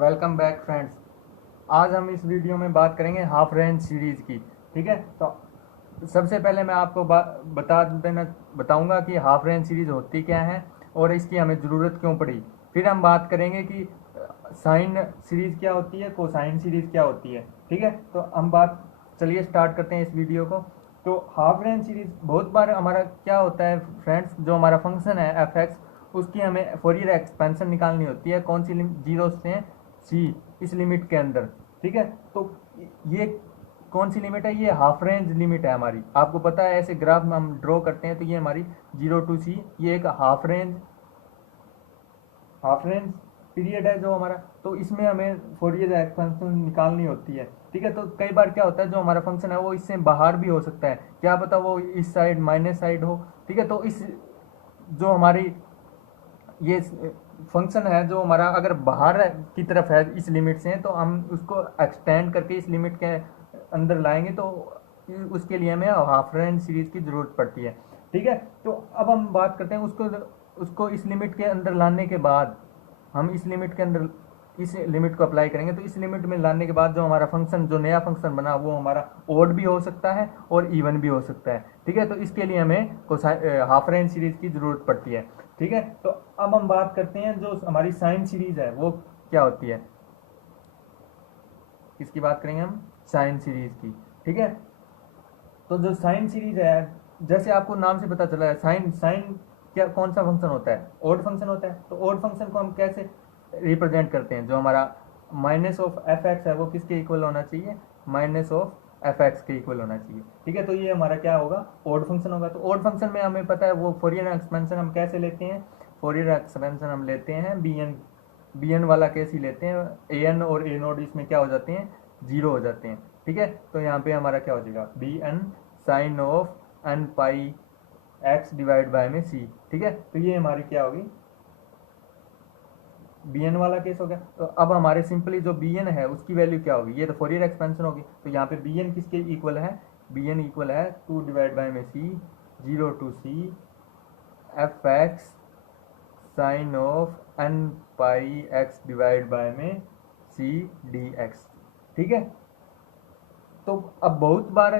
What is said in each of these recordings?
Welcome back friends. आज हम इस वीडियो में बात करेंगे हाफ रेंज सीरीज़ की। ठीक है, तो सबसे पहले मैं आपको बताऊंगा कि हाफ रेंज सीरीज़ होती क्या है और इसकी हमें ज़रूरत क्यों पड़ी। फिर हम बात करेंगे कि साइन सीरीज़ क्या होती है, कोसाइन सीरीज़ क्या होती है। ठीक है, तो हम बात चलिए स्टार्ट करते हैं इस वीडियो को। तो हाफ रेंज सीरीज़ बहुत बार हमारा क्या होता है फ्रेंड्स, जो हमारा फंक्शन है एफ एक्स, उसकी हमें फोरियर एक्सपेंशन निकालनी होती है। कौन सी लिमिट, जीरो से सी, इस लिमिट के अंदर। ठीक है, तो ये कौन सी लिमिट है? ये हाफ रेंज लिमिट है हमारी। आपको पता है ऐसे ग्राफ में हम ड्रॉ करते हैं तो ये हमारी जीरो टू सी, ये एक हाफ रेंज पीरियड है जो हमारा। तो इसमें हमें फोरियर एक्सपेंशन निकालनी होती है। ठीक है, तो कई बार क्या होता है, जो हमारा फंक्शन है वो इससे बाहर भी हो सकता है, क्या पता वो इस साइड माइनस साइड हो। ठीक है, तो इस जो हमारी ये फंक्शन है जो हमारा अगर बाहर की तरफ है इस लिमिट से, तो हम उसको एक्सटेंड करके इस लिमिट के अंदर लाएंगे, तो उसके लिए हमें हाफ रेंज सीरीज की ज़रूरत पड़ती है। ठीक है, तो अब हम बात करते हैं उसको उसको इस लिमिट के अंदर लाने के बाद, हम इस लिमिट के अंदर इस लिमिट को अप्लाई करेंगे, तो इस लिमिट में लाने के बाद जो हमारा फंक्शन, जो नया फंक्शन बना, वो हमारा ओड भी हो सकता है और इवन भी हो सकता है। ठीक है, तो इसके लिए हमें हाफ रेंज सीरीज की ज़रूरत पड़ती है। ठीक है, तो अब हम बात करते हैं जो हमारी साइन सीरीज है वो क्या होती है। किसकी बात करेंगे हम? साइन सीरीज की। ठीक है, तो जो साइन सीरीज है, जैसे आपको नाम से पता चला है, साइन साइन क्या, कौन सा फंक्शन होता है? ओड फंक्शन होता है। तो ओड फंक्शन को हम कैसे रिप्रेजेंट करते हैं? जो हमारा माइनस ऑफ एफ एक्स है वो किसके इक्वल होना चाहिए? माइनस ऑफ एफ एक्स के इक्वल होना चाहिए। ठीक है, तो ये हमारा क्या होगा? ओड फंक्शन होगा। तो ओड फंक्शन में हमें पता है वो फोरियर एक्सपेंशन हम कैसे लेते हैं? फोरियर एक्सपेंशन हम लेते हैं बी एन वाला केस ही लेते हैं। ए एन और ए नोड इसमें क्या हो जाते हैं? जीरो हो जाते हैं। ठीक है, तो यहाँ पे हमारा क्या हो जाएगा? B N sine of N pi X divide by में सी। ठीक है, तो ये हमारी क्या होगी? बी एन वाला केस हो गया। तो अब हमारे सिंपली जो बी एन है उसकी वैल्यू क्या होगी? ये तो फोरियर एक्सपेंशन होगी, तो यहाँ पे बी एन किसके इक्वल है? बी एन इक्वल है टू डिवाइड बाय में C, zero to C F X sine of N pi X divide by में सी डी एक्स। ठीक है, तो अब बहुत बार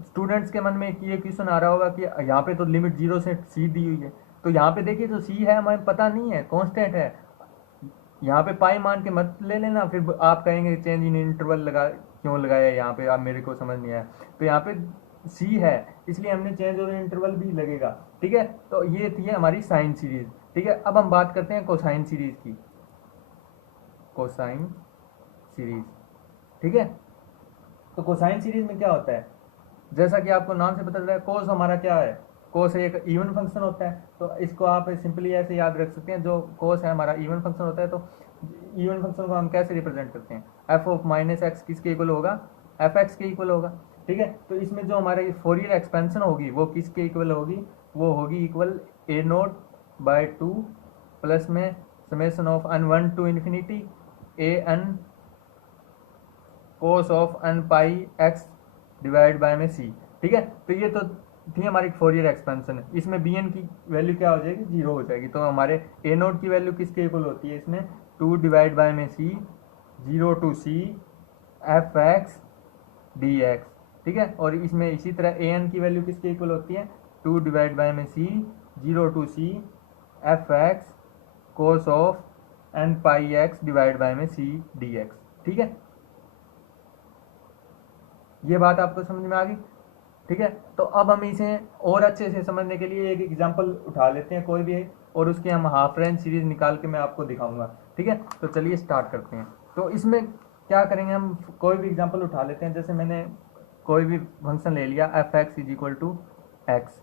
स्टूडेंट्स के मन में ये क्वेश्चन आ रहा होगा कि यहाँ पे तो लिमिट जीरो से सी दी हुई है, तो यहाँ पे देखिए जो सी है हमें पता नहीं है, कांस्टेंट है। यहाँ पे पाई मान के मत ले लेना, फिर आप कहेंगे चेंज इन इंटरवल लगा, क्यों लगाया यहाँ पे, आप मेरे को समझ नहीं आया। तो यहाँ पे सी है इसलिए हमने चेंज और इंटरवल भी लगेगा। ठीक है, तो ये थी हमारी साइन सीरीज। ठीक है, अब हम बात करते हैं कोसाइन सीरीज की। Cosine series. ठीक है, तो कोसाइन सीरीज में क्या होता है? जैसा कि आपको नाम से पता चला है, कोस हमारा क्या है? कोस एक इवन फंक्शन होता है। तो इसको आप सिंपली ऐसे याद रख सकते हैं, जो कोस है हमारा इवन फंक्शन होता है। तो इवन फंक्शन को हम कैसे रिप्रेजेंट करते हैं? एफ ऑफ माइनस एक्स किसके इक्वल होगा? एफ एक्स के इक्वल होगा। ठीक है, तो इसमें जो हमारी फोरियर एक्सपेंशन होगी वो किसके इक्वल होगी? वो होगी equal A naught by two plus में summation of N one to infinity A N cos of N pi X divide by में सी। ठीक है, तो ये तो थी हमारी फोरियर एक्सपेंशन। इसमें बी एन की वैल्यू क्या हो जाएगी? जीरो हो जाएगी। तो हमारे ए नोट की वैल्यू किसके इक्वल होती है इसमें? टू डिवाइड बाय में C, zero to C F X D x. ठीक है, और इसमें इसी तरह ए एन की वैल्यू किसके इक्वल होती है? टू डिवाइड बाय में C, zero to C F X cos of N pi X divide by में सी डी एक्स। ठीक है, ये बात आपको समझ में आ गई? ठीक है, तो अब हम इसे और अच्छे से समझने के लिए एक एग्जांपल उठा लेते हैं कोई भी, और उसकी हम हाफ रेंज सीरीज निकाल के मैं आपको दिखाऊंगा। ठीक है, तो चलिए स्टार्ट करते हैं। तो इसमें क्या करेंगे, हम कोई भी एग्जांपल उठा लेते हैं। जैसे मैंने कोई भी फंक्शन ले लिया, F X is equal to X.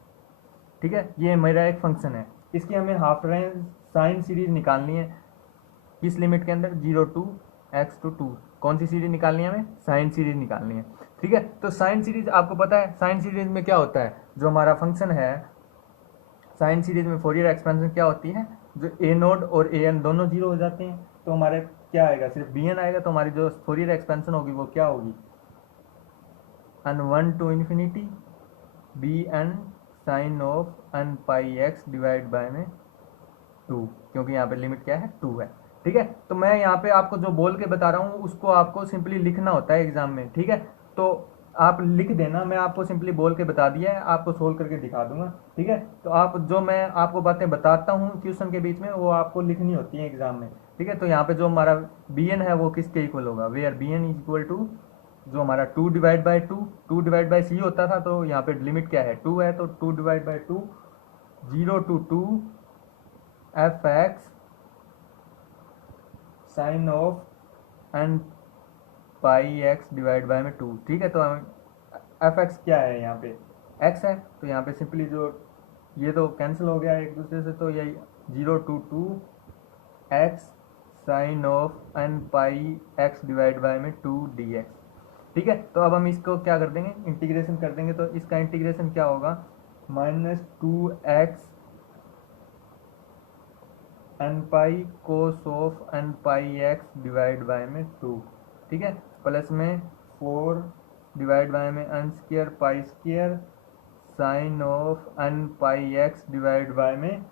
ठीक है, ये मेरा एक फंक्शन है, इसकी हमें हाफ रेंज साइन सीरीज निकालनी है। किस लिमिट के अंदर? Zero to X to two. कौन सी सीरीज निकालनी है हमें? साइन सीरीज निकालनी है। ठीक है, तो साइन सीरीज आपको पता है, साइन सीरीज में क्या होता है? जो हमारा फंक्शन है साइन सीरीज में फोरियर एक्सपेंशन क्या होती है? जो ए नोड और ए एन दोनों जीरो हो जाते हैं, तो हमारे क्या आएगा? सिर्फ बी एन आएगा। तो हमारी जो फोरियर एक्सपेंशन होगी वो क्या होगी? N one to infinity B N sine of N pi X divide by में टू, क्योंकि यहाँ पे लिमिट क्या है? टू है। ठीक है। तो मैं यहाँ पे आपको जो बोल के बता रहा हूँ उसको आपको सिंपली लिखना होता है एग्जाम में, ठीक है। तो आप लिख देना, मैं आपको सिंपली बोल के बता दिया है, आपको सोल्व करके दिखा दूंगा, ठीक है। तो आप जो मैं आपको बातें बताता हूँ क्वेश्चन के बीच में वो आपको लिखनी होती है एग्जाम में, ठीक है। तो यहाँ पे जो हमारा बी एन है वो किसके इक्वल होगा, where B N is equal to जो हमारा 2/2, 2/c होता था, तो यहाँ पे लिमिट क्या है 2 है, तो 2/2 0 to 2 F X sine of N pi X divide by में 2, ठीक है। तो एफ एक्स क्या है यहाँ पे एक्स है, तो यहाँ पे सिंपली जो ये तो कैंसिल हो गया एक दूसरे से, तो यही 0 to 2 X sine of N pi X divide by में 2 डी एक्स, ठीक है। तो अब हम इसको क्या कर देंगे, इंटीग्रेशन कर देंगे, तो इसका इंटीग्रेशन क्या होगा -2x N pi cos of N pi X divide by में 2, ठीक है, प्लस में 4 डिवाइड बाय में N square pi square sine of N pi X divide by में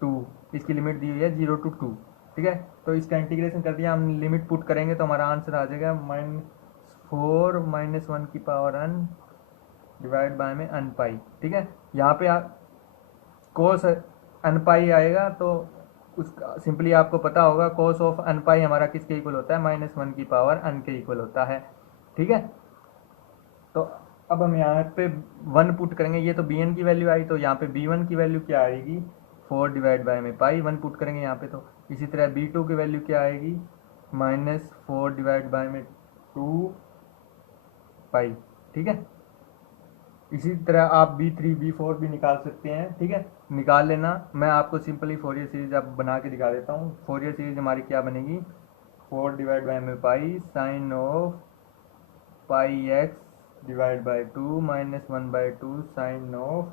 2, इसकी लिमिट दी हुई है 0 to 2, ठीक है। तो इसका इंटीग्रेशन कर दिया, हम लिमिट पुट करेंगे तो हमारा आंसर आ जाएगा -4 - 1 की पावर n डिवाइड बाय में n पाई, ठीक है। यहाँ पे कोस n पाई आएगा, तो उसका सिंपली आपको पता होगा कोस ऑफ n पाई हमारा किसके इक्वल होता है -1 की पावर n के इक्वल होता है, ठीक है। तो अब हम यहाँ पे 1 पुट करेंगे, ये तो बी एन की वैल्यू आई, तो यहाँ पे b1 की वैल्यू क्या आएगी 4 डिवाइड बाय में पाई, 1 पुट करेंगे यहाँ पे। तो इसी तरह b2 की वैल्यू क्या आएगी -4 डिवाइड बाय में 2 पाई, ठीक है। इसी तरह आप b3 b4 भी निकाल सकते हैं, ठीक है, निकाल लेना। मैं आपको सिंपली फोरियर सीरीज अब बना के दिखा देता हूँ। फोरियर सीरीज हमारी क्या बनेगी 4 डिवाइड बाय में pi sine of pi X divide by 2 -1/2 sine of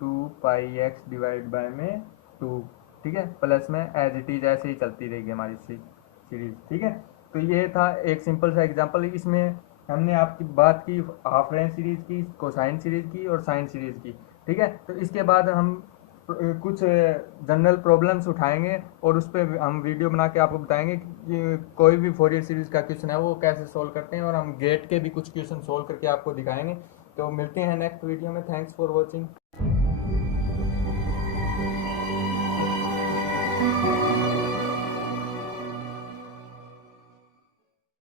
2 pi X divide by में 2, ठीक है, प्लस में एज इट इज ऐसे ही चलती रहेगी हमारी सीरीज, ठीक है। तो ये था एक सिंपल सा एग्जांपल, इसमें हमने आपकी बात की हाफ रेंज सीरीज की, कोसाइन सीरीज की और साइन सीरीज की, ठीक है। तो इसके बाद हम कुछ जनरल प्रॉब्लम्स उठाएंगे और उस पर हम वीडियो बना के आपको बताएंगे कि कोई भी फोरियर सीरीज का क्वेश्चन है वो कैसे सोल्व करते हैं, और हम गेट के भी कुछ क्वेश्चन सोल्व करके आपको दिखाएंगे। तो मिलते हैं नेक्स्ट वीडियो में, थैंक्स फॉर वॉचिंग।